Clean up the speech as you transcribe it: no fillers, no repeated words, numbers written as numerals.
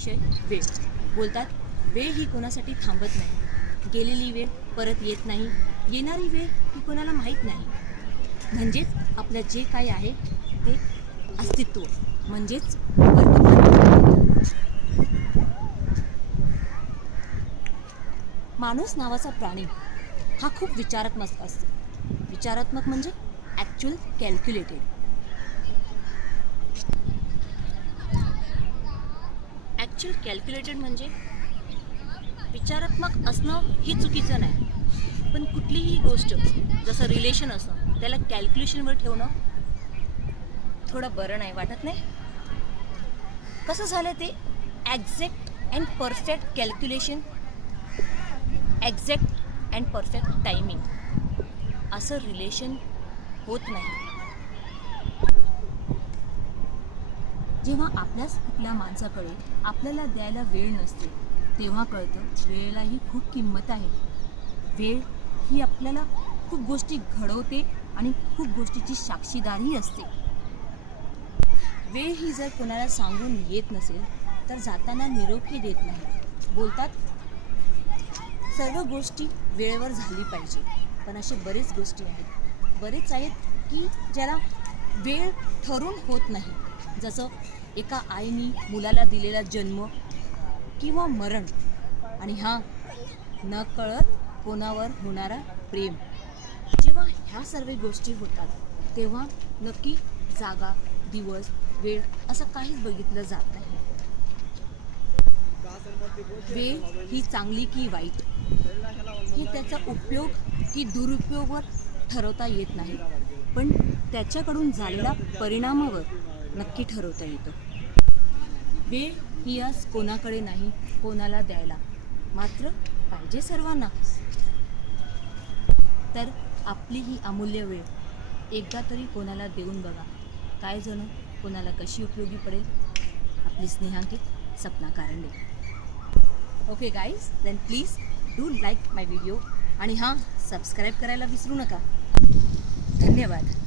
विषय वेळ. बोलतात वेळ ही कोणासाठी थांबत नाही, गेलेली वेळ परत येत नाही, येणारी वेळ ही कोणाला माहीत नाही. म्हणजेच आपलं जे काय आहे ते अस्तित्व म्हणजेच वर्तमान. माणूस नावाचा प्राणी हा खूप विचारात्मक असतो. विचारात्मक म्हणजे ॲक्च्युअल कॅल्क्युलेटेड. ॲक्च्युअल कॅल्क्युलेटेड म्हणजे विचारात्मक असणं ही चुकीचं नाही, पण कुठलीही गोष्ट जसं रिलेशन असणं त्याला कॅल्क्युलेशनवर ठेवणं थोडं बरं नाही वाटत नाही. कसं झालं ते exact and perfect calculation, exact and perfect timing असं रिलेशन होत नाही. जेव्हा आपल्याच कुठल्या माणसाकडे आपल्याला द्यायला वेळ नसते तेव्हा कळतं वेळेलाही खूप किंमत आहे. वेळ ही आपल्याला खूप गोष्टी घडवते आणि खूप गोष्टीची साक्षीदारही असते. वेळ ही जर कोणाला सांगून येत नसेल तर जाताना निरोपही देत नाही. बोलतात सर्व गोष्टी वेळेवर झाली पाहिजे, पण असे बरेच गोष्टी आहेत की ज्याला वेळ ठरून होत नाही. जसं एका आईने मुलाला दिलेला जन्म किंवा मरण, आणि न कळत कोणावर होणारा प्रेम. जेव्हा ह्या सर्व गोष्टी होतात तेव्हा नक्की जागा, दिवस, वेळ असं काहीच बघितलं जात नाही. वेळ ही चांगली की वाईट हे त्याचा उपयोग की दुरुपयोगावर ठरवता येत नाही, पण त्याच्याकडून झालेल्या परिणामावर नक्की ठरवता येतं. वेळ ही आज कोणाकडे नाही कोणाला द्यायला, मात्र पाहिजे सर्वांना. तर आपली ही अमूल्य वेळ एकदा तरी कोणाला देऊन बघा, काय जणू कोणाला कशी उपयोगी पडेल. आपली स्नेहांकित Sapna Karande. Okay guys, then please do like my video आणि सबस्क्राईब करायला विसरू नका. धन्यवाद.